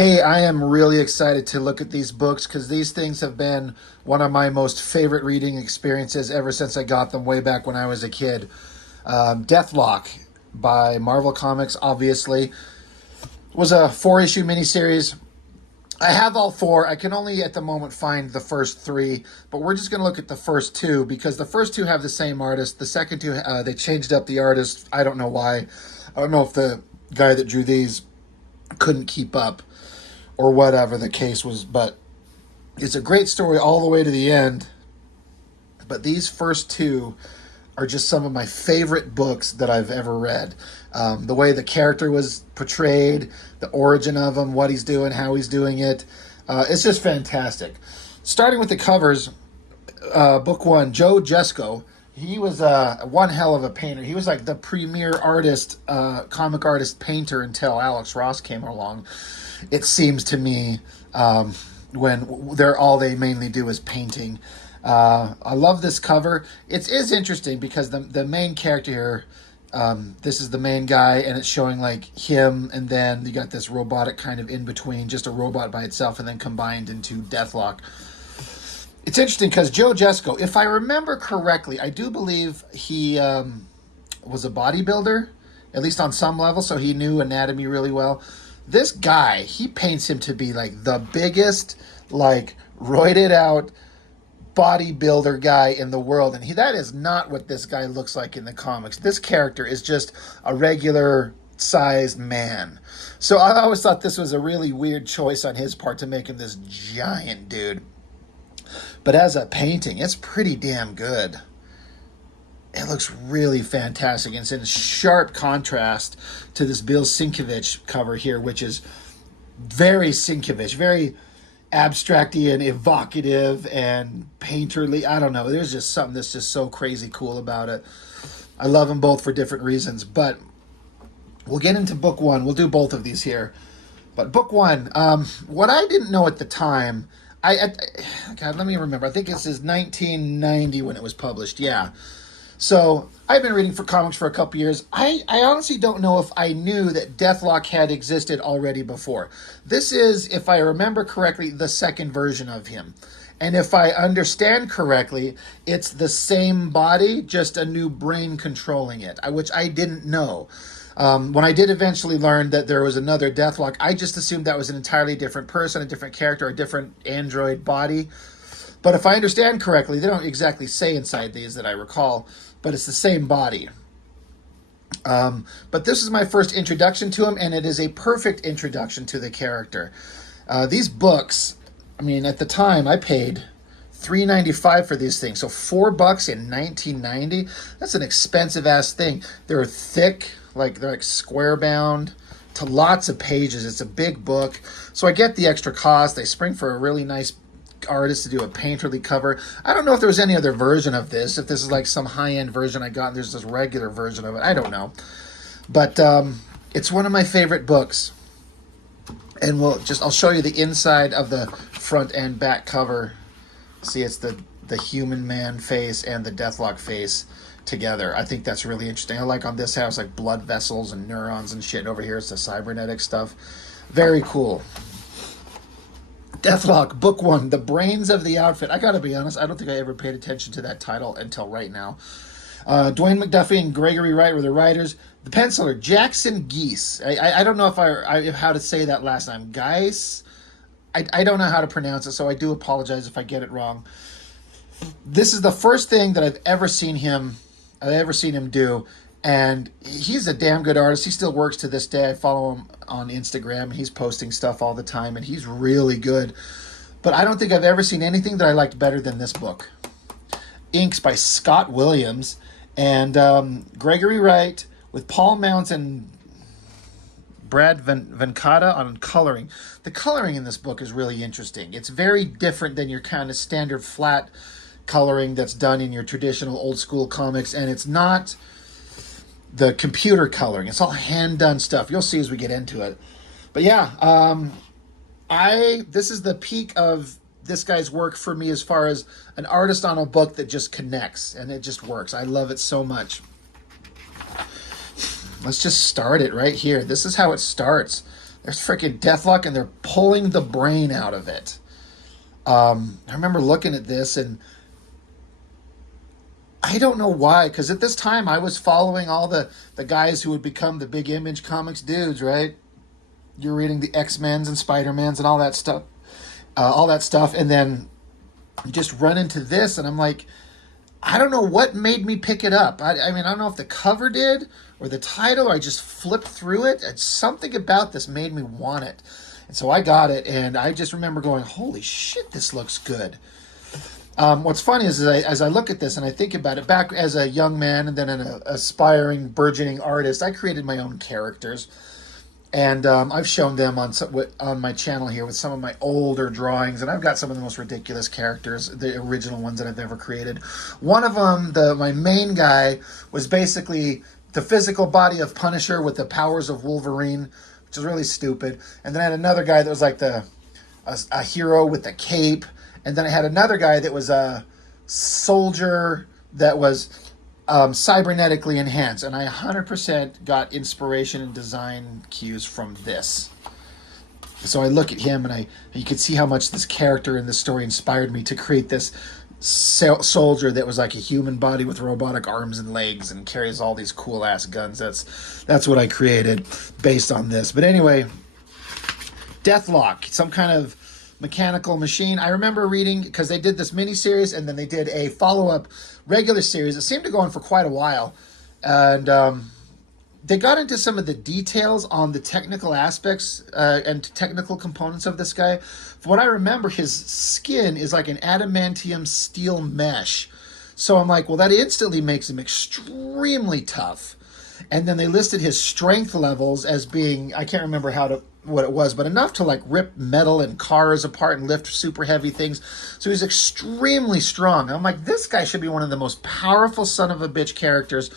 Hey, I am really excited to look at these books because these things have been one of my most favorite reading experiences ever since I got them way back when I was a kid. Deathlock by Marvel Comics, obviously, was a four-issue miniseries. I have all four. I can only at the moment find the first three, but we're just going to look at the first two because the first two have the same artist. The second two, they changed up the artist. I don't know why. I don't know if the guy that drew these couldn't keep up or whatever the case was, but it's a great story all the way to the end. But these first two are just some of my favorite books that I've ever read. The way the character was portrayed, the origin of him, what he's doing, how he's doing it. It's just fantastic. Starting with the covers, book one, Joe Jesko. He was one hell of a painter. He was like the premier artist, comic artist painter until Alex Ross came along. It seems to me when they're all they mainly do is painting. I love this cover. It is interesting because the main character here, this is the main guy, and it's showing like him, and then you got this robotic kind of in between, just a robot by itself, and then combined into Deathlok. It's interesting because Joe Jesko, if I remember correctly, I do believe he was a bodybuilder, at least on some level, so he knew anatomy really well. This guy, he paints him to be like the biggest, like roided out bodybuilder guy in the world, and that is not what this guy looks like in the comics. This character is just a regular sized man. So I always thought this was a really weird choice on his part to make him this giant dude. But as a painting, it's pretty damn good. It looks really fantastic. It's in sharp contrast to this Bill Sienkiewicz cover here, which is very Sienkiewicz, very abstracty and evocative and painterly. I don't know. There's just something that's just so crazy cool about it. I love them both for different reasons, but we'll get into book one. We'll do both of these here. But book one, what I didn't know at the time, God, let me remember. I think this is 1990 when it was published. Yeah. So I've been reading for comics for a couple years. I honestly don't know if I knew that Deathlok had existed already before. This is, if I remember correctly, the second version of him. And if I understand correctly, it's the same body, just a new brain controlling it, which I didn't know. When I did eventually learn that there was another Deathlok, I just assumed that was an entirely different person, a different character, a different android body. But if I understand correctly, they don't exactly say inside these that I recall, but it's the same body. But this is my first introduction to him, and it is a perfect introduction to the character. These books, I mean, at the time, I paid $3.95 for these things. So $4 in 1990, that's an expensive-ass thing. They're thick, they're like square-bound, to lots of pages. It's a big book. So I get the extra cost. They spring for a really nice artist to do a painterly cover. I don't know if there was any other version of this, if this is like some high-end version I got and there's this regular version of it. I don't know. But it's one of my favorite books. And I'll show you the inside of the front and back cover. See, it's the human man face and the Deathlok face together. I think that's really interesting. I like on this house like blood vessels and neurons and shit. And over here it's the cybernetic stuff. Very cool. Deathlok, book one, The Brains of the Outfit. I gotta be honest, I don't think I ever paid attention to that title until right now. Dwayne McDuffie and Gregory Wright were the writers. The penciler, Jackson Geese. I don't know if how to say that last name. Geis? I don't know how to pronounce it, so I do apologize if I get it wrong. This is the first thing that I've ever seen him do, and he's a damn good artist. He still works to this day. I follow him on Instagram. He's posting stuff all the time, and he's really good. But I don't think I've ever seen anything that I liked better than this book. Inks by Scott Williams and Gregory Wright with Paul Mounts and Brad Venkata on coloring. The coloring in this book is really interesting. It's very different than your kind of standard flat coloring that's done in your traditional old school comics, and it's not the computer coloring. It's all hand-done stuff. You'll see as we get into it. But yeah, this is the peak of this guy's work for me as far as an artist on a book that just connects, and it just works. I love it so much. Let's just start it right here. This is how it starts. There's freaking Deathlok, and they're pulling the brain out of it. I remember looking at this, and I don't know why, because at this time I was following all the guys who would become the big Image Comics dudes, right? You're reading the X-Men's and Spider-Man's and all that stuff, and then you just run into this, and I'm like, I don't know what made me pick it up. I mean, I don't know if the cover did or the title, or I just flipped through it. And something about this made me want it. And so I got it, and I just remember going, holy shit, this looks good. What's funny is as I look at this and I think about it, back as a young man and then an aspiring, burgeoning artist, I created my own characters. And I've shown them on my channel here with some of my older drawings, and I've got some of the most ridiculous characters, the original ones that I've ever created. One of them, my main guy, was basically the physical body of Punisher with the powers of Wolverine, which is really stupid. And then I had another guy that was like a hero with the cape. And then I had another guy that was a soldier that was cybernetically enhanced. And I 100% got inspiration and design cues from this. So I look at him, and you can see how much this character in this story inspired me to create this soldier that was like a human body with robotic arms and legs and carries all these cool ass guns. That's what I created based on this. But anyway, Deathlok, some kind of mechanical machine. I remember reading, because they did this miniseries and then they did a follow-up regular series. It seemed to go on for quite a while, and they got into some of the details on the technical aspects and technical components of this guy. From what I remember, his skin is like an adamantium steel mesh. So I'm like, well, that instantly makes him extremely tough. And then they listed his strength levels as being, I can't remember what it was, but enough to like rip metal and cars apart and lift super heavy things. So he's extremely strong. And I'm like, this guy should be one of the most powerful son of a bitch characters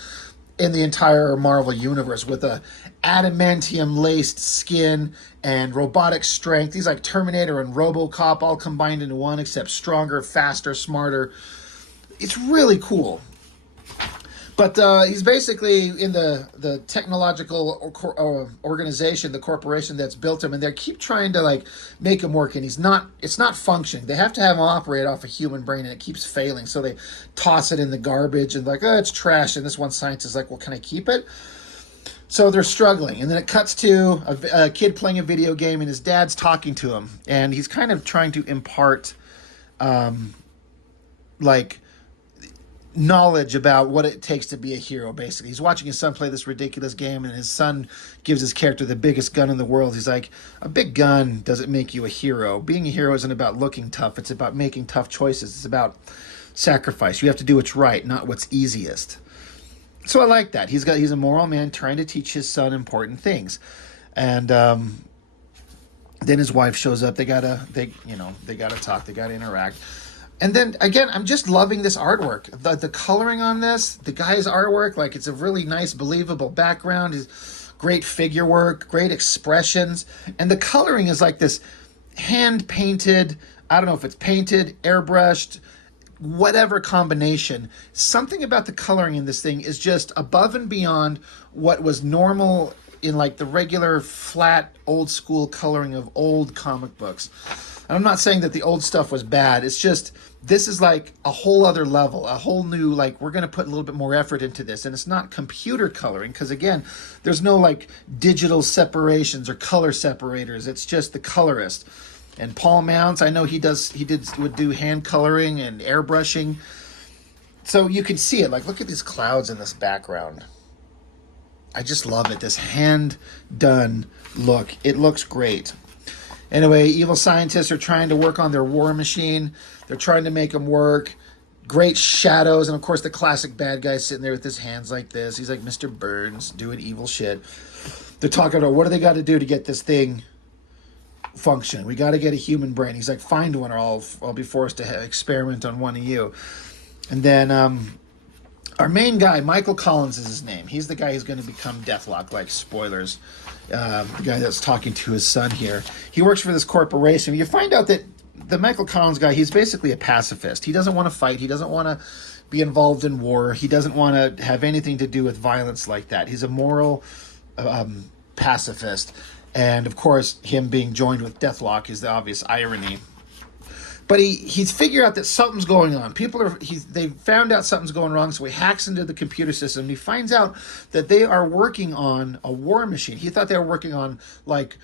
in the entire Marvel universe, with a adamantium laced skin and robotic strength. He's like Terminator and RoboCop all combined into one, except stronger, faster, smarter. It's really cool. But he's basically in the technological organization, the corporation that's built him, and they keep trying to like make him work, and it's not functioning. They have to have him operate off a human brain, and it keeps failing. So they toss it in the garbage and like, oh, it's trash. And this one scientist is like, well, can I keep it? So they're struggling, and then it cuts to a kid playing a video game, and his dad's talking to him, and he's kind of trying to impart, like, knowledge about what it takes to be a hero. Basically, he's watching his son play this ridiculous game, and his son gives his character the biggest gun in the world. He's like, a big gun doesn't make you a hero. Being a hero isn't about looking tough. It's about making tough choices. It's about sacrifice. You have to do what's right, not what's easiest. So I like that. He's a moral man trying to teach his son important things. And then his wife shows up. They gotta talk. They gotta interact. And then again, I'm just loving this artwork. The coloring on this, the guy's artwork, like, it's a really nice, believable background. His great figure work, great expressions, and the coloring is like this hand painted. I don't know if it's painted, airbrushed, whatever combination. Something about the coloring in this thing is just above and beyond what was normal in like the regular flat old school coloring of old comic books. And I'm not saying that the old stuff was bad. It's just, this is like a whole other level, a whole new, like, we're going to put a little bit more effort into this. And it's not computer coloring, because again, there's no like digital separations or color separators. It's just the colorist. And Paul Mounts, I know would do hand coloring and airbrushing. So you can see it. Like, look at these clouds in this background. I just love it. This hand done look. It looks great. Anyway, evil scientists are trying to work on their war machine. They're trying to make them work. Great shadows. And of course, the classic bad guy sitting there with his hands like this. He's like Mr. Burns doing evil shit. They're talking about, what do they got to do to get this thing function? We got to get a human brain. He's like, find one, or I'll be forced to experiment on one of you. And then our main guy, Michael Collins is his name. He's the guy who's going to become Deathlok, like, spoilers. The guy that's talking to his son here. He works for this corporation. You find out that the Michael Collins guy, he's basically a pacifist. He doesn't want to fight. He doesn't want to be involved in war. He doesn't want to have anything to do with violence like that. He's a moral pacifist. And of course, him being joined with Deathlok is the obvious irony. But he's figured out that something's going on. They found out something's going wrong, so he hacks into the computer system. And he finds out that they are working on a war machine. He thought they were working on like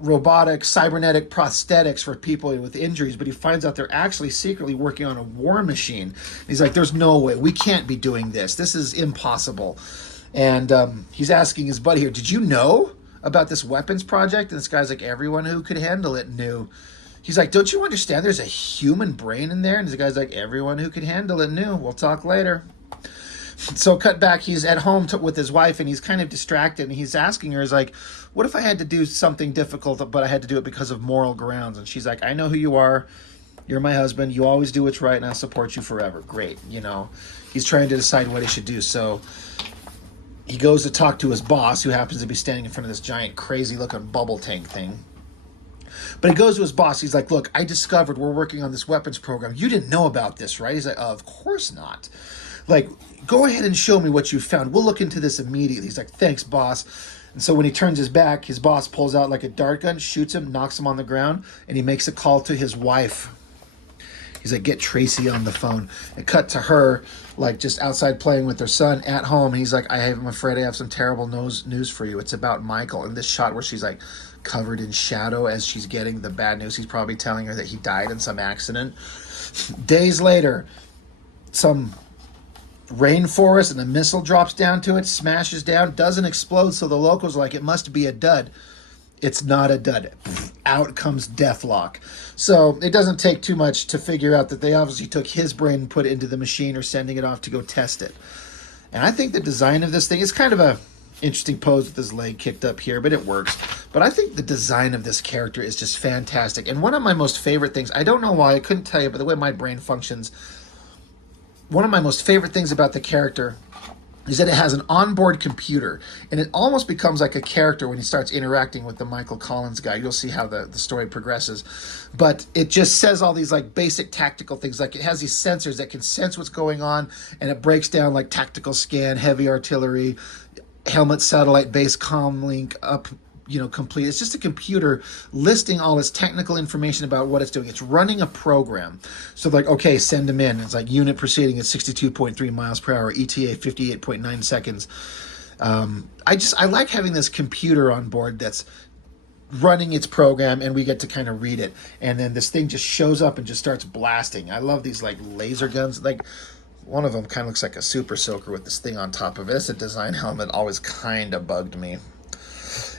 robotic, cybernetic prosthetics for people with injuries, but he finds out they're actually secretly working on a war machine. And he's like, there's no way. We can't be doing this. This is impossible. And he's asking his buddy here, did you know about this weapons project? And this guy's like, everyone who could handle it knew. He's like, don't you understand there's a human brain in there? And the guy's like, everyone who could handle it knew. We'll talk later. So cut back, he's at home with his wife, and he's kind of distracted, and he's asking her, he's like, what if I had to do something difficult, but I had to do it because of moral grounds? And she's like, I know who you are. You're my husband. You always do what's right, and I'll support you forever. Great. He's trying to decide what he should do. So he goes to talk to his boss, who happens to be standing in front of this giant, crazy-looking bubble tank thing. But he goes to his boss. He's like, look, I discovered we're working on this weapons program. You didn't know about this, right? He's like, of course not. Like, go ahead and show me what you found. We'll look into this immediately. He's like, thanks, boss. And so when he turns his back, his boss pulls out like a dart gun, shoots him, knocks him on the ground, and he makes a call to his wife. He's like, get Tracy on the phone. And cut to her, like, just outside playing with her son at home. And he's like, I'm afraid I have some terrible news for you. It's about Michael. And this shot where she's like covered in shadow as she's getting the bad news. He's probably telling her that he died in some accident. Days later, some rainforest, and a missile drops down to it, smashes down, doesn't explode, so the locals are like, it must be a dud. It's not a dud. Out comes Deathlok. So it doesn't take too much to figure out that they obviously took his brain and put it into the machine, or sending it off to go test it. And I think the design of this thing is kind of a interesting pose with his leg kicked up here, but it works. But I think the design of this character is just fantastic. And one of my most favorite things, I don't know why, I couldn't tell you, but the way my brain functions, one of my most favorite things about the character is that it has an onboard computer, and it almost becomes like a character when he starts interacting with the Michael Collins guy. You'll see how the story progresses. But it just says all these like basic tactical things. Like, it has these sensors that can sense what's going on, and it breaks down like tactical scan, heavy artillery, helmet, satellite, base, comm link, up, complete. It's just a computer listing all its technical information about what it's doing. It's running a program. So like, okay, send them in. It's like unit proceeding at 62.3 miles per hour, ETA 58.9 seconds. I like having this computer on board that's running its program, and we get to kind of read it. And then this thing just shows up and just starts blasting. I love these like laser guns. Like, one of them kind of looks like a super soaker with this thing on top of it. It's a design helmet. Always kind of bugged me.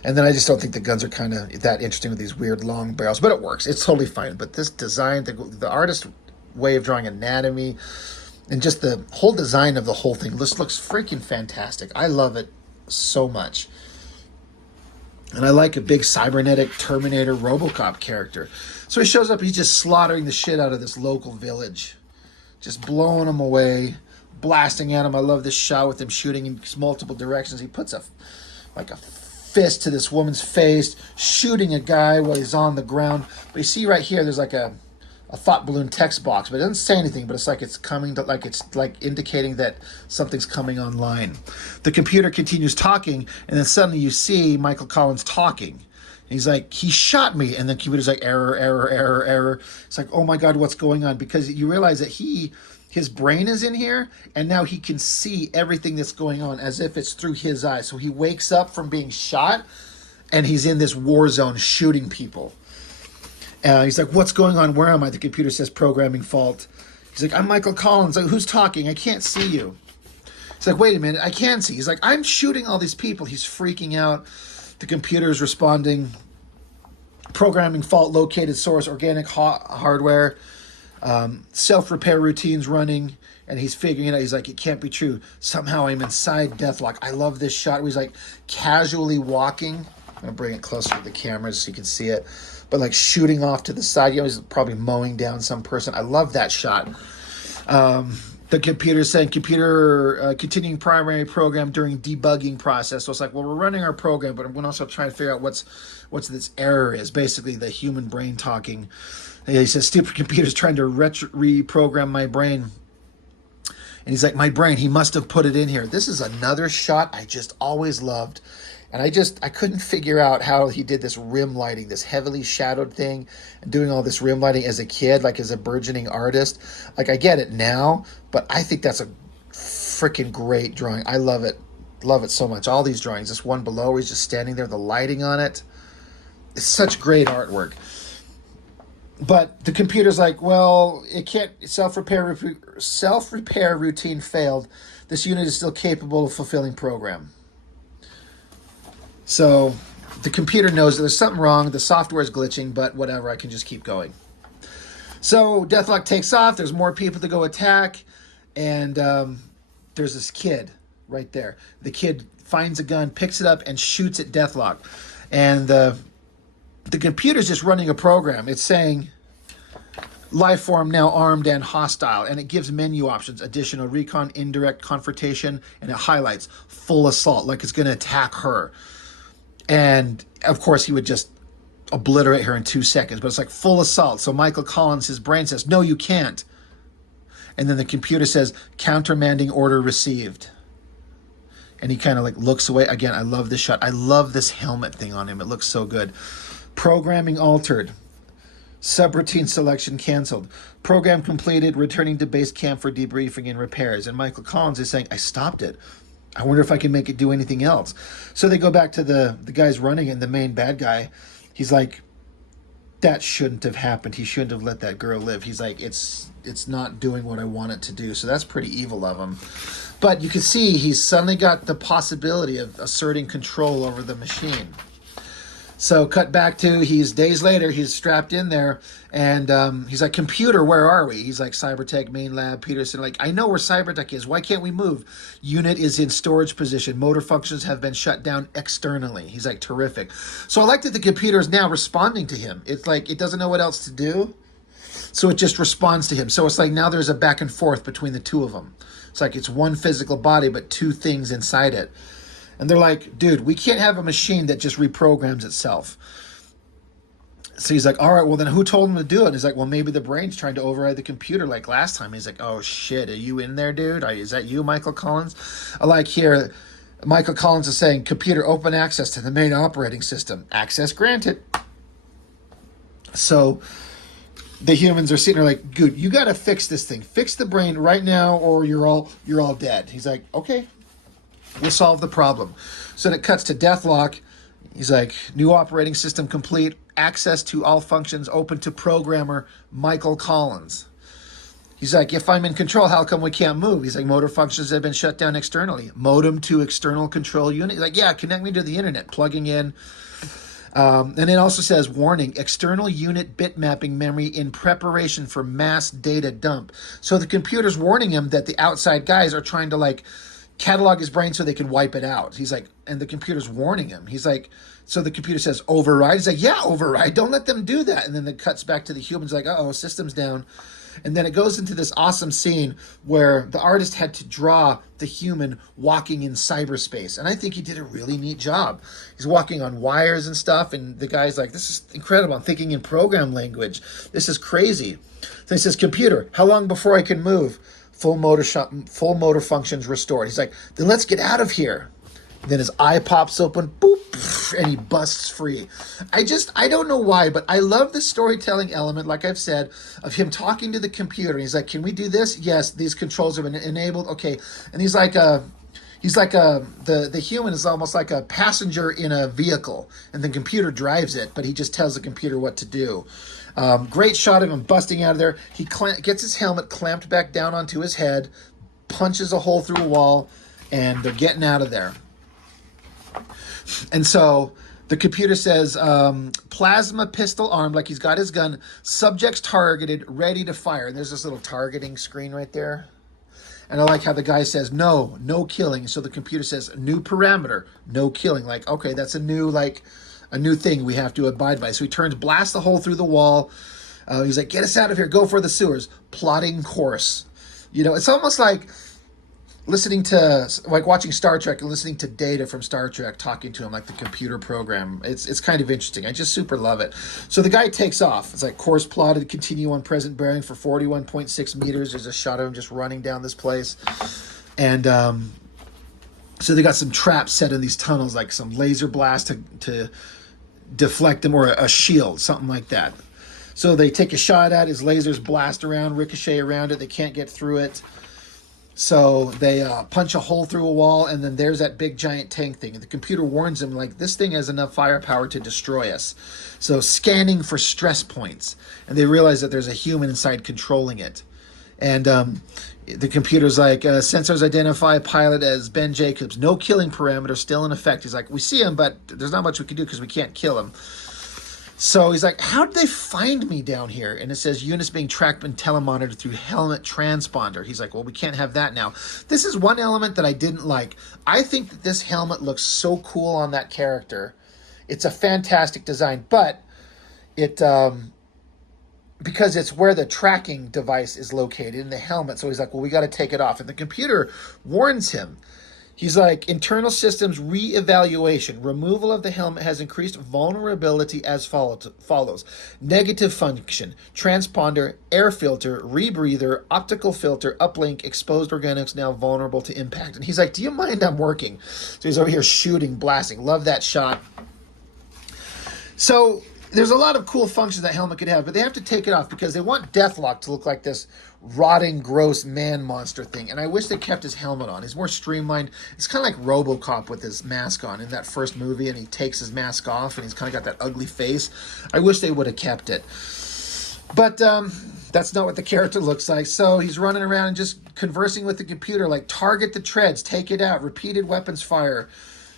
And then I just don't think the guns are kind of that interesting with these weird long barrels, but it works. It's totally fine. But this design, the artist way of drawing anatomy, and just the whole design of the whole thing just looks freaking fantastic. I love it so much. And I like a big cybernetic Terminator RoboCop character. So he shows up, he's just slaughtering the shit out of this local village. Just blowing them away, blasting at him. I love this shot with him shooting in multiple directions. He puts a fist to this woman's face, shooting a guy while he's on the ground. But you see right here, there's like a thought balloon text box, but it doesn't say anything, but it's like it's coming to, like it's like indicating that something's coming online. The computer continues talking, and then suddenly you see Michael Collins talking. And he's like, he shot me, and the computer's like, error, error, error, error. It's like, oh my God, what's going on? Because you realize that his brain is in here, and now he can see everything that's going on as if it's through his eyes. So he wakes up from being shot, and he's in this war zone shooting people. He's like, what's going on? Where am I? The computer says programming fault. He's like, I'm Michael Collins. Like, who's talking? I can't see you. He's like, wait a minute, I can see. He's like, I'm shooting all these people. He's freaking out. The computer is responding. Programming fault, located source, organic hardware. Self-repair routines running, and he's figuring it out. He's like, it can't be true. Somehow I'm inside Deathlok. I love this shot where he's like casually walking. I'm gonna bring it closer to the camera so you can see it, but like shooting off to the side. He's probably mowing down some person. I love that shot. The computer saying continuing primary program during debugging process. So it's like, well, we're running our program, but I'm going to also try and figure out what's this error is. Basically, the human brain talking. He says, stupid computer's trying to reprogram my brain. And he's like, my brain, he must have put it in here. This is another shot I just always loved. And I couldn't figure out how he did this rim lighting, this heavily shadowed thing, and doing all this rim lighting as a kid, like as a burgeoning artist. Like, I get it now, but I think that's a freaking great drawing. I love it. Love it so much. All these drawings. This one below, he's just standing there, the lighting on it. It's such great artwork. But the computer's like, well, it can't, self-repair routine failed. This unit is still capable of fulfilling program. So the computer knows that there's something wrong. The software is glitching, but whatever, I can just keep going. So Deathlok takes off. There's more people to go attack. And there's this kid right there. The kid finds a gun, picks it up, and shoots at Deathlok. And the computer's just running a program. It's saying life form now armed and hostile, and it gives menu options: additional recon, indirect confrontation, and it highlights full assault, like it's going to attack her. And of course he would just obliterate her in 2 seconds, but it's like full assault. So Michael Collins, his brain says, no, you can't. And then the computer says, countermanding order received. And he kind of like looks away. Again, I love this shot. I love this helmet thing on him. It looks so good. Programming altered. Subroutine selection canceled. Program completed. Returning to base camp for debriefing and repairs. And Michael Collins is saying, I stopped it. I wonder if I can make it do anything else. So they go back to the guys running, and the main bad guy, he's like, that shouldn't have happened. He shouldn't have let that girl live. He's like, it's not doing what I want it to do. So that's pretty evil of him. But you can see he's suddenly got the possibility of asserting control over the machine. So cut back to, he's days later, he's strapped in there, and he's like, computer, where are we? He's like, Cybertech main lab. Peterson, like, I know where Cybertech is. Why can't we move? Unit is in storage position. Motor functions have been shut down externally. He's like, terrific. So I like that the computer is now responding to him. It's like, it doesn't know what else to do, so it just responds to him. So it's like now there's a back and forth between the two of them. It's like it's one physical body, but two things inside it. And they're like, dude, we can't have a machine that just reprograms itself. So he's like, all right, well, then who told him to do it? And he's like, well, maybe the brain's trying to override the computer like last time. He's like, oh, shit, are you in there, dude? Is that you, Michael Collins? I like here, Michael Collins is saying, computer, open access to the main operating system. Access granted. So the humans are sitting there like, dude, you got to fix this thing. Fix the brain right now, or you're all dead. He's like, okay. We'll solve the problem. So then it cuts to Deathlok. He's like, new operating system complete. Access to all functions open to programmer Michael Collins. He's like, if I'm in control, how come we can't move? He's like, motor functions have been shut down externally. Modem to external control unit. He's like, yeah, connect me to the internet. Plugging in. And it also says, warning, external unit bit mapping memory in preparation for mass data dump. So the computer's warning him that the outside guys are trying to like catalog his brain so they can wipe it out. He's like, and the computer's warning him. He's like, so the computer says, override. He's like, yeah, override. Don't let them do that. And then it cuts back to the humans like, uh-oh, system's down. And then it goes into this awesome scene where the artist had to draw the human walking in cyberspace. And I think he did a really neat job. He's walking on wires and stuff. And the guy's like, this is incredible. I'm thinking in program language. This is crazy. So he says, computer, how long before I can move? Full motor functions restored. He's like, then let's get out of here. And then his eye pops open, boop, and he busts free. I don't know why, but I love the storytelling element, like I've said, of him talking to the computer. He's like, can we do this? Yes, these controls have been enabled. Okay. And he's like, the human is almost like a passenger in a vehicle, and the computer drives it, but he just tells the computer what to do. Great shot of him busting out of there. He gets his helmet clamped back down onto his head, punches a hole through a wall, and they're getting out of there. And so the computer says, plasma pistol armed, like he's got his gun, subjects targeted, ready to fire. And there's this little targeting screen right there. And I like how the guy says, no killing. So the computer says, new parameter, no killing. Like, okay, that's a new thing we have to abide by. So he turns, blasts the hole through the wall. He's like, get us out of here. Go for the sewers. Plotting course. You know, it's almost like watching Star Trek and listening to Data from Star Trek talking to him, like the computer program. It's kind of interesting. I just super love it. So the guy takes off. It's like course plotted, continue on present bearing for 41.6 meters. There's a shot of him just running down this place. And So they got some traps set in these tunnels, like some laser blast to deflect them, or a shield, something like that. So they take a shot at his lasers, blast around, ricochet around it. They can't get through it. So they punch a hole through a wall, and then there's that big giant tank thing. And the computer warns them, like, this thing has enough firepower to destroy us. So scanning for stress points. And they realize that there's a human inside controlling it. And the computer's like, sensors identify pilot as Ben Jacobs. No killing parameter still in effect. He's like, we see him, but there's not much we can do because we can't kill him. So he's like, how did they find me down here? And it says units being tracked and telemonitored through helmet transponder. He's like, well, we can't have that now. This is one element that I didn't like. I think that this helmet looks so cool on that character. It's a fantastic design, but it because it's where the tracking device is located in the helmet. So he's like, well, we got to take it off. And the computer warns him. He's like, internal systems re-evaluation. Removal of the helmet has increased vulnerability as follows. Negative function, transponder, air filter, rebreather, optical filter, uplink, exposed organics now vulnerable to impact. And he's like, do you mind I'm working? So he's over here shooting, blasting. Love that shot. So there's a lot of cool functions that helmet could have, but they have to take it off because they want Deathlok to look like this rotting, gross man monster thing. And I wish they kept his helmet on. He's more streamlined. It's kind of like RoboCop with his mask on in that first movie, and he takes his mask off, and he's kind of got that ugly face. I wish they would have kept it. But that's not what the character looks like. So he's running around and just conversing with the computer, like, target the treads, take it out, repeated weapons fire.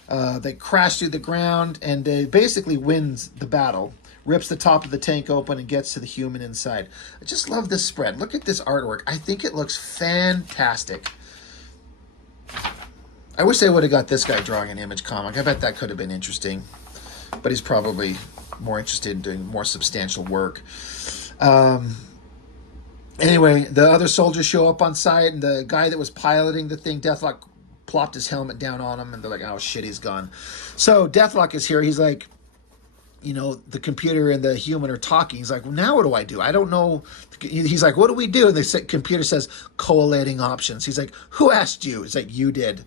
They crash through the ground, and basically wins the battle. Rips the top of the tank open and gets to the human inside. I just love this spread. Look at this artwork. I think it looks fantastic. I wish they would have got this guy drawing an Image comic. I bet that could have been interesting. But he's probably more interested in doing more substantial work. Anyway, the other soldiers show up on site, and the guy that was piloting the thing, Deathlok, plopped his helmet down on him, and they're like, oh shit, he's gone. So Deathlok is here. He's like, you know, the computer and the human are talking. He's like, well, now what do I do? I don't know. He's like, what do we do? And the computer says, collating options. He's like, who asked you? It's like, you did.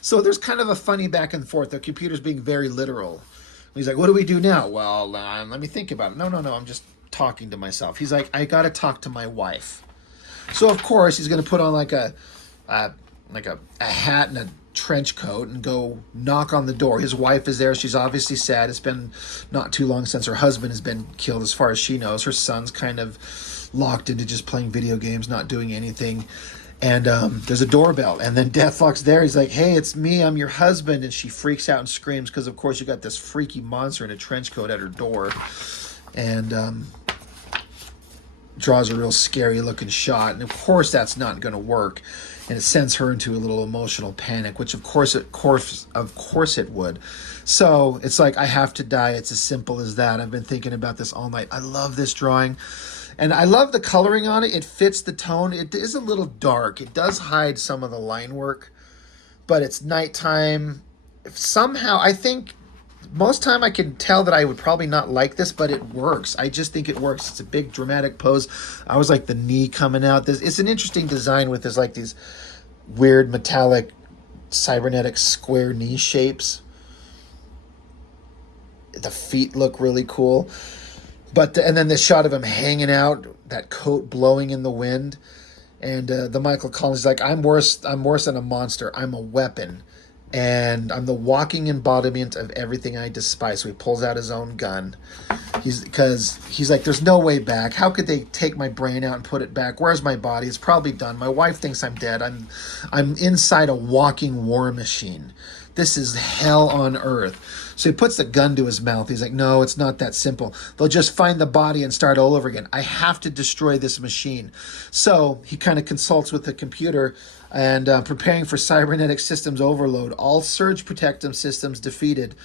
So there's kind of a funny back and forth. The computer's being very literal. He's like, what do we do now? Well, let me think about it. No, I'm just talking to myself. He's like, I got to talk to my wife. So, of course, he's going to put on like a hat and a trench coat and go knock on the door. His wife is there. She's obviously sad. It's been not too long since her husband has been killed, as far as she knows. Her son's kind of locked into just playing video games, not doing anything. And there's a doorbell, and then Deathlok's there. He's like, hey, it's me, I'm your husband. And she freaks out and screams because, of course, you got this freaky monster in a trench coat at her door. And draws a real scary looking shot. And of course that's not going to work. And it sends her into a little emotional panic, which of course it would. So it's like, I have to die. It's as simple as that. I've been thinking about this all night. I love this drawing. And I love the coloring on it. It fits the tone. It is a little dark. It does hide some of the line work, but it's nighttime. Somehow, I think most time I can tell that I would probably not like this, but it works. I just think it works. It's a big dramatic pose. I was like the knee coming out. It's an interesting design with this, like these weird metallic cybernetic square knee shapes. The feet look really cool. But and then this shot of him hanging out, that coat blowing in the wind. And the Michael Collins is like, I'm worse than a monster. I'm a weapon. And I'm the walking embodiment of everything I despise. So he pulls out his own gun. He's like, there's no way back. How could they take my brain out and put it back? Where's my body? It's probably done. My wife thinks I'm dead. I'm inside a walking war machine. This is hell on earth. So he puts the gun to his mouth. He's like, no, it's not that simple. They'll just find the body and start all over again. I have to destroy this machine. So he kind of consults with the computer and preparing for cybernetic systems overload. All surge protective systems defeated.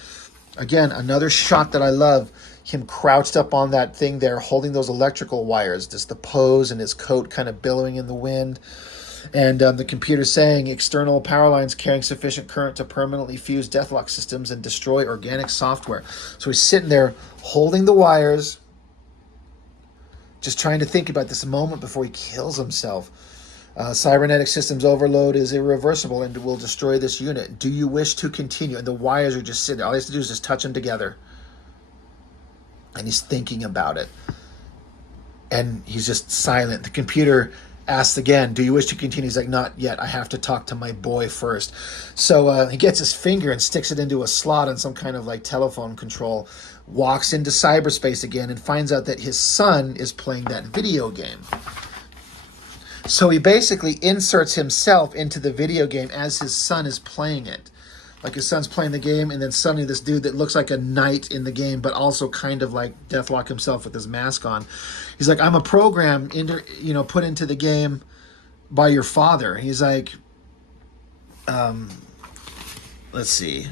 Again, another shot that I love. Him crouched up on that thing there, holding those electrical wires. Just the pose and his coat kind of billowing in the wind. And the computer saying external power lines carrying sufficient current to permanently fuse Deathlok systems and destroy organic software. So he's sitting there holding the wires, just trying to think about this moment before he kills himself. Cybernetic systems overload is irreversible and will destroy this unit. Do you wish to continue? And the wires are just sitting there. All he has to do is just touch them together. And he's thinking about it. And he's just silent. The computer asks again, do you wish to continue? He's like, not yet. I have to talk to my boy first. So he gets his finger and sticks it into a slot on some kind of like telephone control, walks into cyberspace again and finds out that his son is playing that video game. So he basically inserts himself into the video game as his son is playing it. Like his son's playing the game, and then suddenly this dude that looks like a knight in the game, but also kind of like Deathlok himself with his mask on. He's like, I'm a program put into the game by your father. He's like, let's see.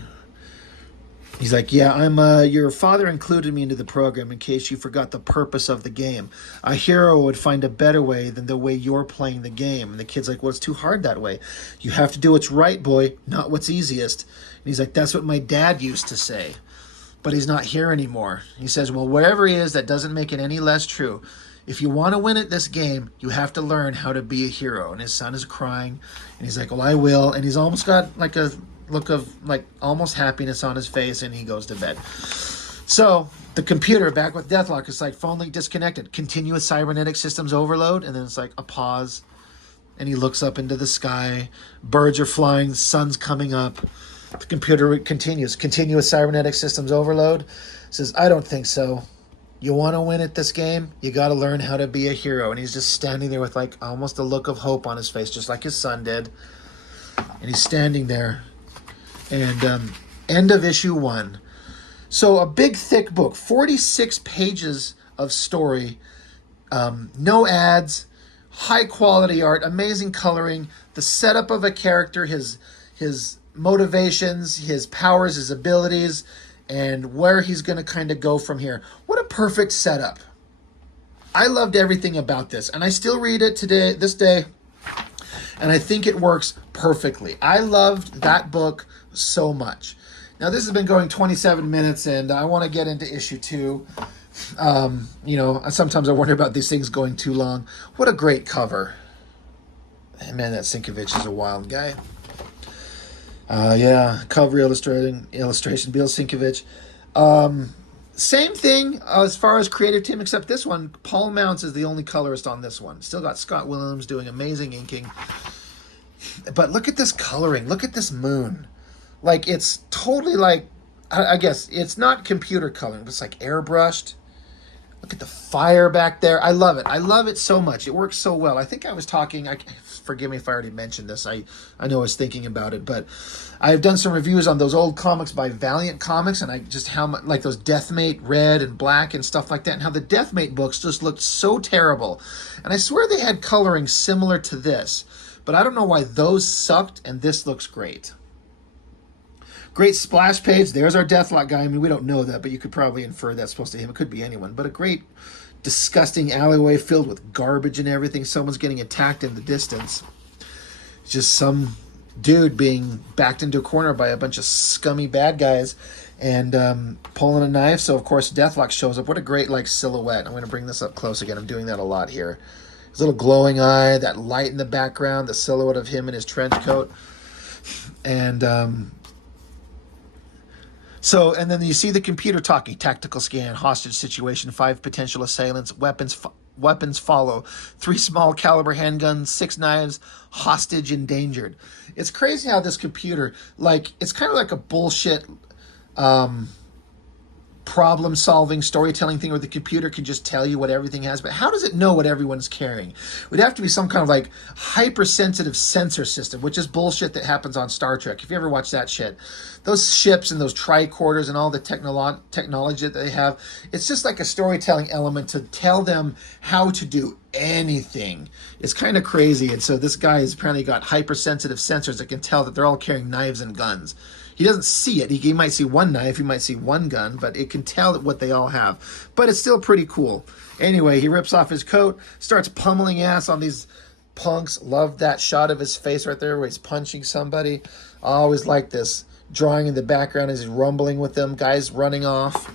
He's like, yeah, your father included me into the program in case you forgot the purpose of the game. A hero would find a better way than the way you're playing the game. And the kid's like, well, it's too hard that way. You have to do what's right, boy, not what's easiest. And he's like, that's what my dad used to say. But he's not here anymore. He says, well, wherever he is, that doesn't make it any less true. If you want to win at this game, you have to learn how to be a hero. And his son is crying. And he's like, well, I will. And he's almost got like a look of like almost happiness on his face, and he goes to bed. So the computer back with Deathlok is like, phone link disconnected, continuous cybernetic systems overload, and then it's like a pause, and he looks up into the sky. Birds are flying, the sun's coming up. The computer continues, continuous cybernetic systems overload. Says, I don't think so. You want to win at this game, you got to learn how to be a hero. And he's just standing there with like almost a look of hope on his face, just like his son did. And he's standing there. And end of issue 1. So a big, thick book, 46 pages of story, no ads, high quality art, amazing coloring, the setup of a character, his motivations, his powers, his abilities, and where he's going to kind of go from here. What a perfect setup. I loved everything about this, and I still read it this day, and I think it works perfectly. I loved that book so much. Now this has been going 27 minutes, and I want to get into issue 2. Sometimes I wonder about these things going too long. What a great cover. Man, that Sienkiewicz is a wild guy. Cover illustration, Bill Sienkiewicz. Same thing as far as creative team, except this one, Paul Mounts is the only colorist on this one. Still got Scott Williams doing amazing inking. But look at this coloring. Look at this moon. Like, it's totally like, I guess, it's not computer coloring, but it's like airbrushed. Look at the fire back there. I love it. I love it so much. It works so well. I think I was talking, forgive me if I already mentioned this. I know I was thinking about it, but I've done some reviews on those old comics by Valiant Comics, and how much, like those Deathmate red and black and stuff like that, and how the Deathmate books just looked so terrible. And I swear they had coloring similar to this, but I don't know why those sucked and this looks great. Great splash page. There's our Deathlok guy. I mean, we don't know that, but you could probably infer that's supposed to be him. It could be anyone. But a great, disgusting alleyway filled with garbage and everything. Someone's getting attacked in the distance. It's just some dude being backed into a corner by a bunch of scummy bad guys and pulling a knife. So, of course, Deathlok shows up. What a great, like, silhouette. I'm going to bring this up close again. I'm doing that a lot here. His little glowing eye, that light in the background, the silhouette of him in his trench coat. And and then you see the computer talking, tactical scan, hostage situation, 5 potential assailants, weapons follow, 3 small caliber handguns, 6 knives, hostage endangered. It's crazy how this computer, like, it's kind of like a bullshit problem-solving, storytelling thing where the computer can just tell you what everything has, but how does it know what everyone's carrying? It would have to be some kind of like hypersensitive sensor system, which is bullshit that happens on Star Trek. If you ever watch that shit, those ships and those tricorders and all the technology that they have, it's just like a storytelling element to tell them how to do anything. It's kind of crazy. And so this guy has apparently got hypersensitive sensors that can tell that they're all carrying knives and guns. He doesn't see it. He might see one knife, he might see one gun, but it can tell what they all have. But it's still pretty cool. Anyway, he rips off his coat, starts pummeling ass on these punks. Love that shot of his face right there where he's punching somebody. I always like this. Drawing in the background as he's rumbling with them, guys running off.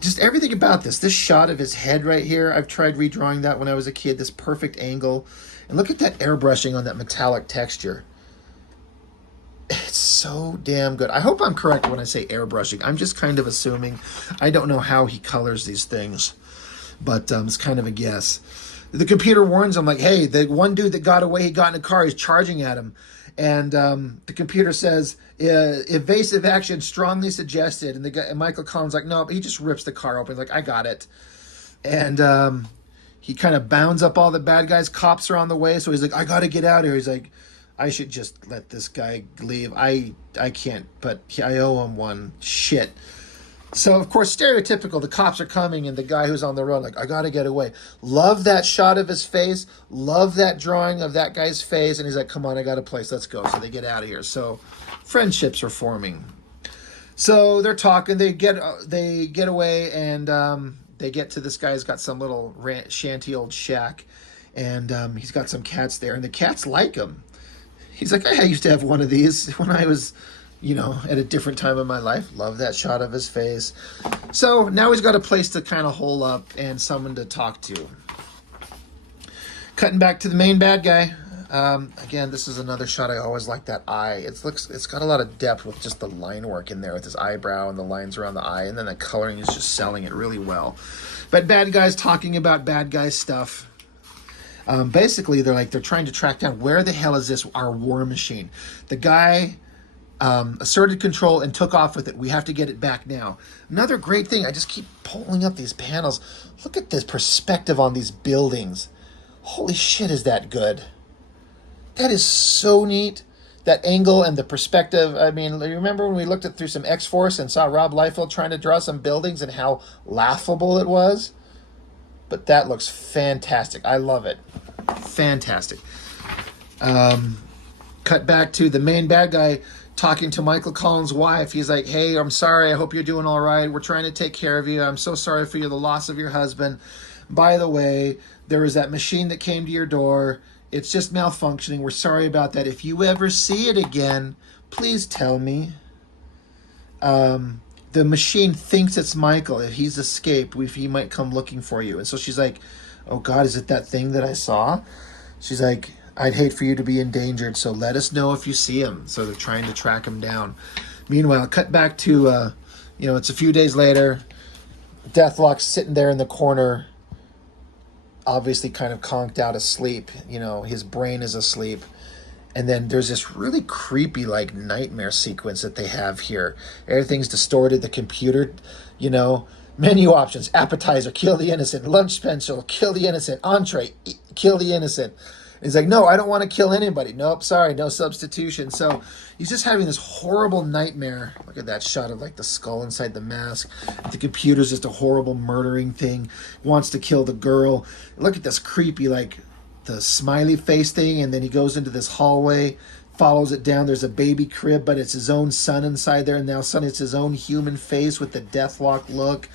just everything about this shot of his head right here, I've tried redrawing that when I was a kid, this perfect angle. And look at that airbrushing on that metallic texture. It's so damn good. I hope I'm correct when I say airbrushing. I'm just kind of assuming. I don't know how he colors these things, but it's kind of a guess. The computer warns him, like, hey, the one dude that got away, he got in a car, he's charging at him. And the computer says, evasive action strongly suggested. And the guy, and Michael Collins like, no, he just rips the car open. He's like, I got it. And he kind of bounds up all the bad guys. Cops are on the way. So he's like, I got to get out of here. He's like, I should just let this guy leave. I can't, but I owe him one. Shit. So, of course, stereotypical, the cops are coming and the guy who's on the road, like, I got to get away. Love that shot of his face. Love that drawing of that guy's face. And he's like, come on, I got a place. Let's go. So they get out of here. So friendships are forming. So they're talking. They get away and they get to this guy's got some little shanty old shack. And he's got some cats there. And the cats like him. He's like, I used to have one of these when I was, at a different time in my life. Love that shot of his face. So now he's got a place to kind of hole up and someone to talk to. Cutting back to the main bad guy. Again, this is another shot. I always like that eye. It's got a lot of depth with just the line work in there with his eyebrow and the lines around the eye. And then the coloring is just selling it really well. But bad guys talking about bad guy stuff. Basically, they're trying to track down where the hell is our war machine. The guy asserted control and took off with it. We have to get it back now. Another great thing, I just keep pulling up these panels. Look at this perspective on these buildings. Holy shit, is that good? That is so neat. That angle and the perspective. I mean, remember when we looked through some X-Force and saw Rob Liefeld trying to draw some buildings and how laughable it was? But that looks fantastic. I love it. Fantastic. Cut back to the main bad guy talking to Michael Collins' wife. He's like, hey, I'm sorry. I hope you're doing all right. We're trying to take care of you. I'm so sorry for the loss of your husband. By the way, there was that machine that came to your door. It's just malfunctioning. We're sorry about that. If you ever see it again, please tell me. The machine thinks it's Michael. If he's escaped, he might come looking for you. And so she's like, oh God, is it that thing that I saw? She's like, I'd hate for you to be endangered, so let us know if you see him. So they're trying to track him down. Meanwhile, cut back to, it's a few days later. Deathlok's sitting there in the corner, obviously kind of conked out asleep. His brain is asleep. And then there's this really creepy, nightmare sequence that they have here. Everything's distorted. The computer, menu options, appetizer, kill the innocent, lunch special, kill the innocent, entree, kill the innocent. And he's like, no, I don't want to kill anybody. Nope, sorry, no substitution. So he's just having this horrible nightmare. Look at that shot of the skull inside the mask. The computer's just a horrible murdering thing. Wants to kill the girl. Look at this creepy, the smiley face thing, and then he goes into this hallway, follows it down. There's a baby crib, but it's his own son inside there, and now son, it's his own human face with the Deathlok look.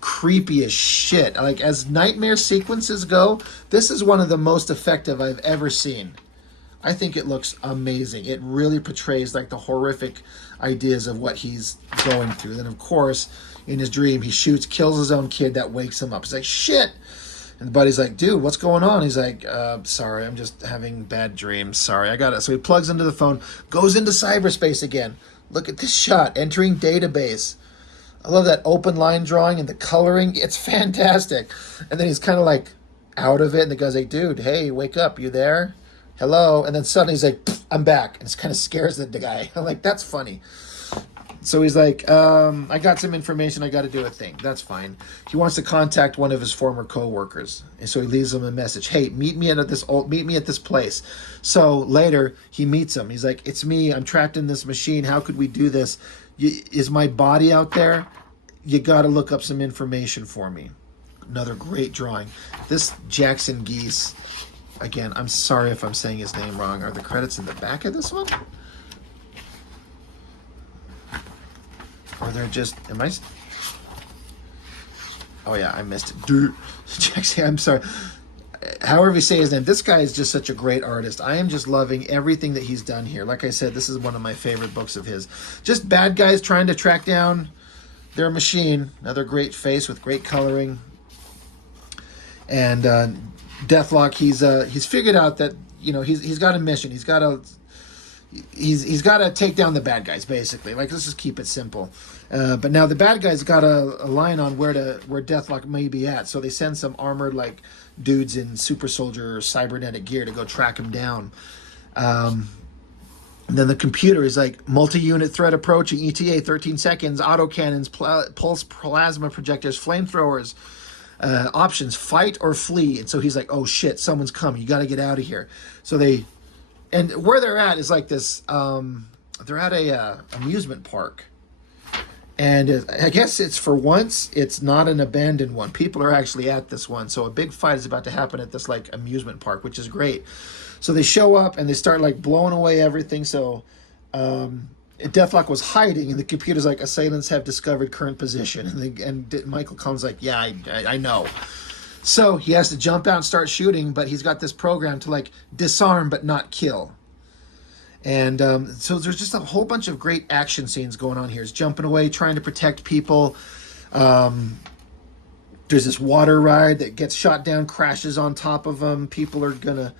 Creepy as shit. As nightmare sequences go, this is one of the most effective I've ever seen. I think it looks amazing. It really portrays the horrific ideas of what he's going through. Then of course, in his dream, he kills his own kid. That wakes him up. He's like, shit. And the buddy's like, dude, what's going on? He's like, sorry, I'm just having bad dreams. Sorry, I got it. So he plugs into the phone, goes into cyberspace again. Look at this shot, entering database. I love that open line drawing and the coloring. It's fantastic. And then he's kind of out of it. And the guy's like, dude, hey, wake up. You there? Hello? And then suddenly he's like, I'm back. And it kind of scares the guy. I'm like, that's funny. So he's like, I got some information. I got to do a thing. That's fine. He wants to contact one of his former co-workers. And so he leaves him a message. Hey, meet me at this place. So later he meets him. He's like, it's me. I'm trapped in this machine. How could we do this? Is my body out there? You got to look up some information for me. Another great drawing. This Jackson Geese, again, I'm sorry if I'm saying his name wrong. Are the credits in the back of this one? Or they're just, oh yeah, I missed it. Dude, Jackson, I'm sorry. However you say his name, this guy is just such a great artist. I am just loving everything that he's done here. Like I said, this is one of my favorite books of his. Just bad guys trying to track down they're a machine. Another great face with great coloring. And Deathlok, he's figured out that, you know, he's got a mission. He's got to take down the bad guys, basically. Like, let's just keep it simple. But now the bad guys got a line on where Deathlok may be at, so they send some armored like dudes in super soldier or cybernetic gear to go track him down. And then the computer is like, multi-unit threat approaching, ETA 13 seconds, autocannons, pulse plasma projectors, flamethrowers. Options, fight or flee. And so he's like, oh shit, someone's coming, you got to get out of here. So and where they're at is like this, they're at a amusement park, and I guess it's, for once, it's not an abandoned one. People are actually at this one, so a big fight is about to happen at this like amusement park, which is great. So they show up and they start like blowing away everything. So Deathlok was hiding, and the computer's like, assailants have discovered current position. And Michael Collins like, yeah, I know. So he has to jump out and start shooting, but he's got this program to like disarm but not kill. And so there's just a whole bunch of great action scenes going on here. He's jumping away, trying to protect people. There's this water ride that gets shot down, crashes on top of him. People are gonna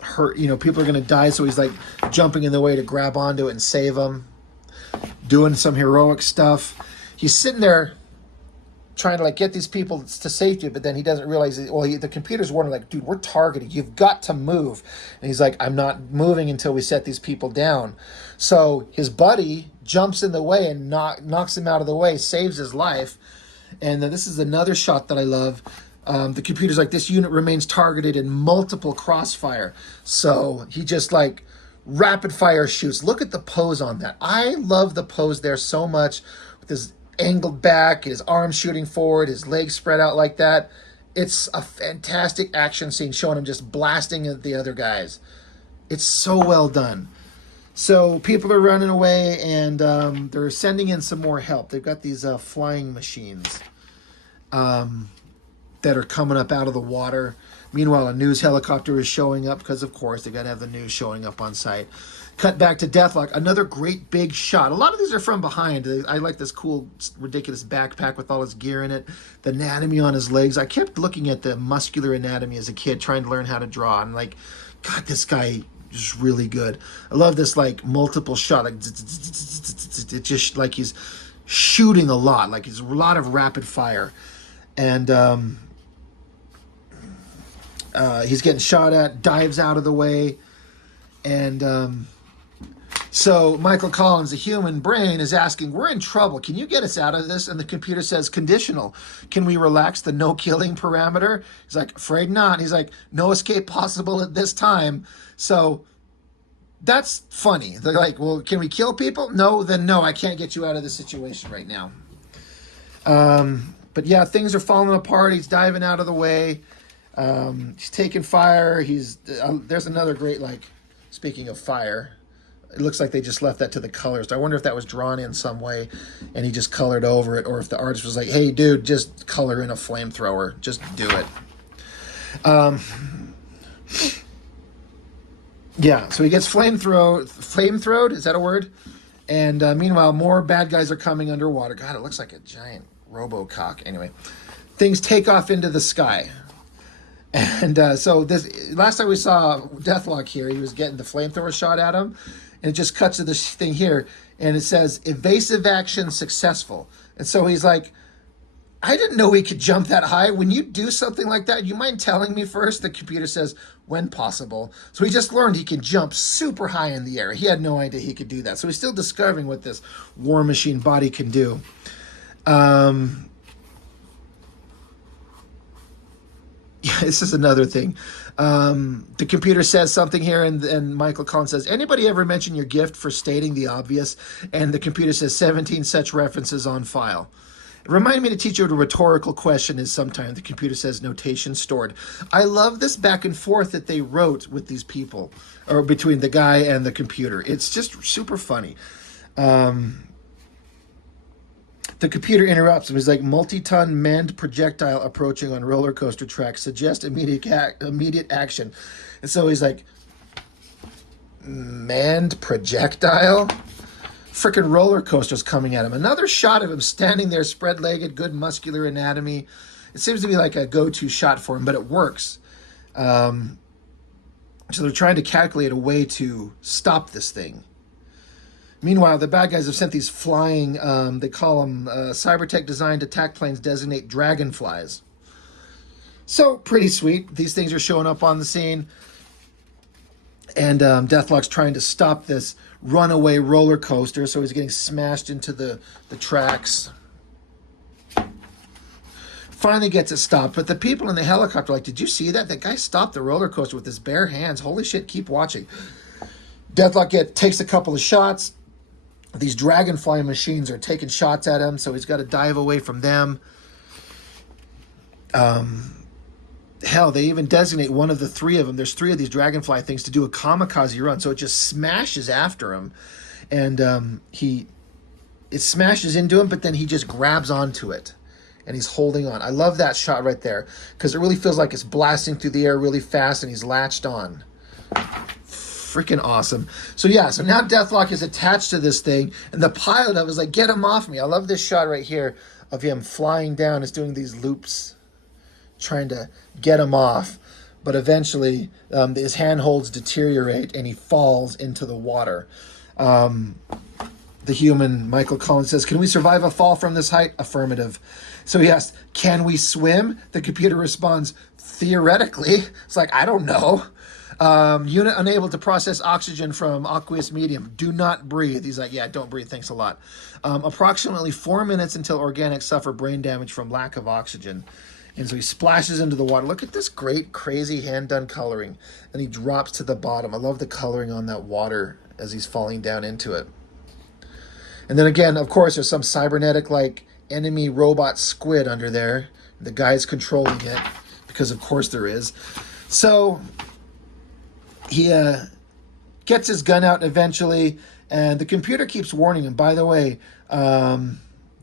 hurt, you know, people are gonna die, so he's like jumping in the way to grab onto it and save them, doing some heroic stuff. He's sitting there trying to like get these people to safety, but then he doesn't realize the computer's warning, like, dude, we're targeted, you've got to move. And he's like, I'm not moving until we set these people down. So his buddy jumps in the way and knocks him out of the way, saves his life. And then this is another shot that I love. The computer's like, this unit remains targeted in multiple crossfire. So he just like rapid fire shoots. Look at the pose on that. I love the pose there so much, with his angled back, his arms shooting forward, his legs spread out like that. It's a fantastic action scene showing him just blasting at the other guys. It's so well done. So people are running away, and they're sending in some more help. They've got these flying machines that are coming up out of the water. Meanwhile, a news helicopter is showing up, because of course they got to have the news showing up on site. Cut back to Deathlok, another great big shot. A lot of these are from behind. I like this cool, ridiculous backpack with all his gear in it, the anatomy on his legs. I kept looking at the muscular anatomy as a kid, trying to learn how to draw. And like, God, this guy is really good. I love this like multiple shot, like it just like he's shooting a lot, like it's a lot of rapid fire. And he's getting shot at, dives out of the way, and so Michael Collins, the human brain, is asking, we're in trouble, can you get us out of this? And the computer says, conditional. Can we relax the no killing parameter? He's like, afraid not. He's like, no escape possible at this time. So that's funny. They're like, well, can we kill people? No, then no, I can't get you out of this situation right now. But yeah, things are falling apart. He's diving out of the way. He's taking fire. There's another great, like, speaking of fire, it looks like they just left that to the colors. I wonder if that was drawn in some way and he just colored over it, or if the artist was like, hey dude, just color in a flamethrower, just do it. Yeah, so he gets flamethrowed, is that a word? And meanwhile, more bad guys are coming underwater. God, it looks like a giant robocock. Anyway, things take off into the sky. And so this last time we saw Deathlok here, he was getting the flamethrower shot at him, and it just cuts to this thing here, and it says evasive action successful. And so he's like, I didn't know he could jump that high. When you do something like that, you mind telling me first? The computer says, when possible. So he just learned he can jump super high in the air. He had no idea he could do that. So he's still discovering what this war machine body can do. Yeah, this is another thing. The computer says something here, and Michael Collins says, anybody ever mention your gift for stating the obvious? And the computer says 17 such references on file. Remind me to teach you what a rhetorical question is sometime. The computer says notation stored. I love this back and forth that they wrote with these people, or between the guy and the computer. It's just super funny. The computer interrupts him. He's like, multi-ton manned projectile approaching on roller coaster track. Suggest immediate action. And so he's like, manned projectile? freaking roller coasters coming at him. Another shot of him standing there, spread-legged, good muscular anatomy. It seems to be like a go-to shot for him, but it works. So they're trying to calculate a way to stop this thing. Meanwhile, the bad guys have sent these flying, they call them cybertech-designed attack planes, designate dragonflies. So, pretty sweet. These things are showing up on the scene. And Deathlok's trying to stop this runaway roller coaster, so he's getting smashed into the tracks. Finally gets it stopped, but the people in the helicopter are like, did you see that? That guy stopped the roller coaster with his bare hands. Holy shit, keep watching. Deathlok takes a couple of shots. These dragonfly machines are taking shots at him, so he's got to dive away from them. Hell, they even designate one of the three of them. There's three of these dragonfly things to do a kamikaze run, so it just smashes after him. And it smashes into him, but then he just grabs onto it. And he's holding on. I love that shot right there, because it really feels like it's blasting through the air really fast, and he's latched on. Freaking awesome. So yeah, so now Deathlok is attached to this thing, and the pilot of it is like, get him off me. I love this shot right here of him flying down. It's doing these loops, trying to get him off. But eventually, his handholds deteriorate, and he falls into the water. The human, Michael Collins, says, can we survive a fall from this height? Affirmative. So he asks, can we swim? The computer responds, theoretically. It's like, I don't know. Unit unable to process oxygen from aqueous medium. Do not breathe. He's like, yeah, don't breathe. Thanks a lot. Approximately 4 minutes until organics suffer brain damage from lack of oxygen. And so he splashes into the water. Look at this great, crazy hand-done coloring. And he drops to the bottom. I love the coloring on that water as he's falling down into it. And then again, of course, there's some cybernetic-like enemy robot squid under there. The guy's controlling it, because of course there is. So he gets his gun out eventually, and the computer keeps warning him, by the way,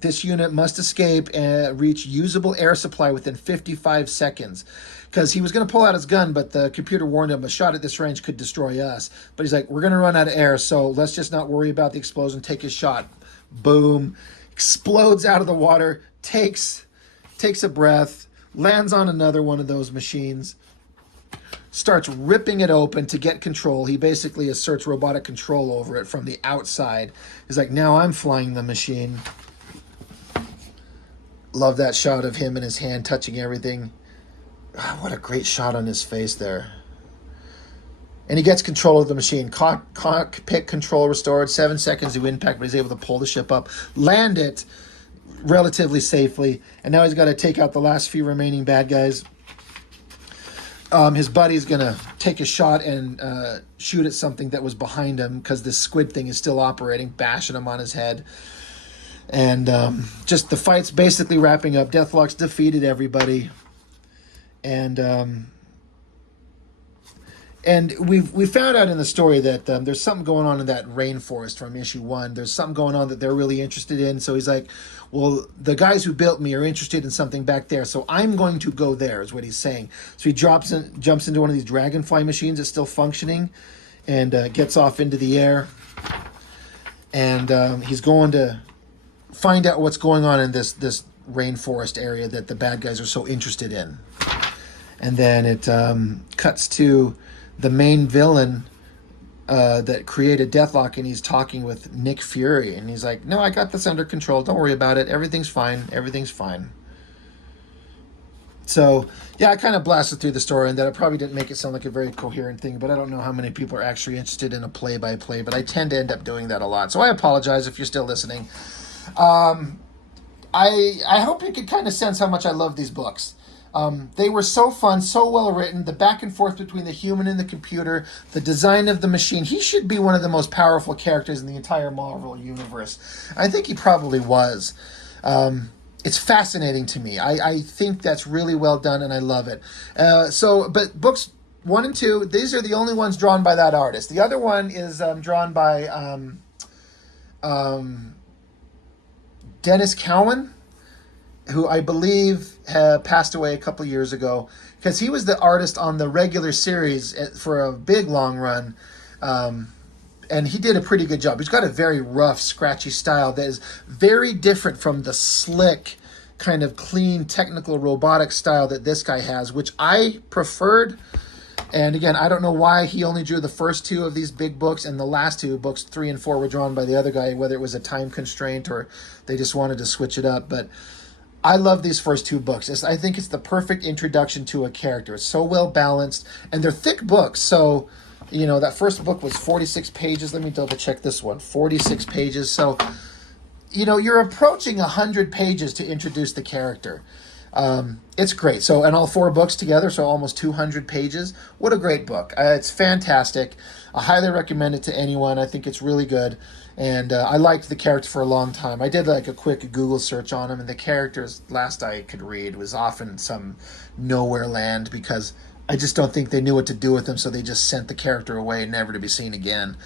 this unit must escape and reach usable air supply within 55 seconds. Because he was going to pull out his gun, but the computer warned him a shot at this range could destroy us. But he's like, we're going to run out of air, so let's just not worry about the explosion. Take his shot. Boom. Explodes out of the water, takes a breath, lands on another one of those machines, starts ripping it open to get control. He basically asserts robotic control over it from the outside. He's like, now I'm flying the machine. Love that shot of him and his hand touching everything. What a great shot on his face there. And he gets control of the machine. Cockpit control restored. 7 seconds to impact, but he's able to pull the ship up, land it relatively safely. And now he's got to take out the last few remaining bad guys. His buddy's going to take a shot and shoot at something that was behind him, because this squid thing is still operating, bashing him on his head. And just the fight's basically wrapping up. Deathlok's defeated everybody. And we found out in the story that there's something going on in that rainforest from issue 1. There's something going on that they're really interested in. So he's like, well, the guys who built me are interested in something back there, so I'm going to go there, is what he's saying. So he jumps into one of these dragonfly machines that's still functioning, and gets off into the air. And he's going to find out what's going on in this rainforest area that the bad guys are so interested in. And then it cuts to the main villain that created Deathlok, and he's talking with Nick Fury, and he's like, no, I got this under control. Don't worry about it. Everything's fine. Everything's fine. So, yeah, I kind of blasted through the story, and that it probably didn't make it sound like a very coherent thing, but I don't know how many people are actually interested in a play-by-play, but I tend to end up doing that a lot. So I apologize if you're still listening. I hope you could kind of sense how much I love these books. They were so fun, so well written. The back and forth between the human and the computer, the design of the machine. He should be one of the most powerful characters in the entire Marvel universe. I think he probably was. It's fascinating to me. I think that's really well done, and I love it. But books 1 and 2, these are the only ones drawn by that artist. The other one is drawn by Dennis Cowan, who I believe passed away a couple years ago, because he was the artist on the regular series for a big long run. and he did a pretty good job. He's got a very rough, scratchy style that is very different from the slick, kind of clean, technical, robotic style that this guy has, which I preferred. And again, I don't know why he only drew the first two of these big books, and the last two, books 3 and 4, were drawn by the other guy, whether it was a time constraint or they just wanted to switch it up. But I love these first two books. I think it's the perfect introduction to a character. It's so well balanced, and they're thick books. So, you know, that first book was 46 pages. Let me double check this one. 46 pages. So, you know, you're approaching 100 pages to introduce the character. It's great. So, and all 4 books together, so almost 200 pages. What a great book. It's fantastic. I highly recommend it to anyone. I think it's really good. And I liked the character for a long time. I did like a quick Google search on him, and the characters, last I could read, was often some nowhere land, because I just don't think they knew what to do with him, so they just sent the character away, never to be seen again.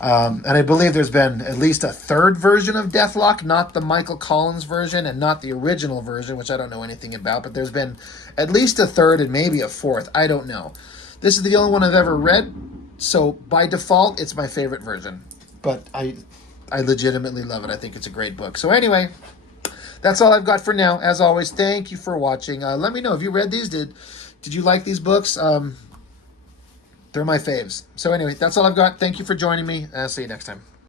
And I believe there's been at least a 3rd version of Deathlok, not the Michael Collins version and not the original version, which I don't know anything about, but there's been at least a 3rd and maybe a 4th. I don't know. This is the only one I've ever read, so by default, it's my favorite version. But I legitimately love it. I think it's a great book. So anyway, that's all I've got for now. As always, thank you for watching. Let me know if you read these. Did you like these books? They're my faves. So anyway, that's all I've got. Thank you for joining me. I'll see you next time.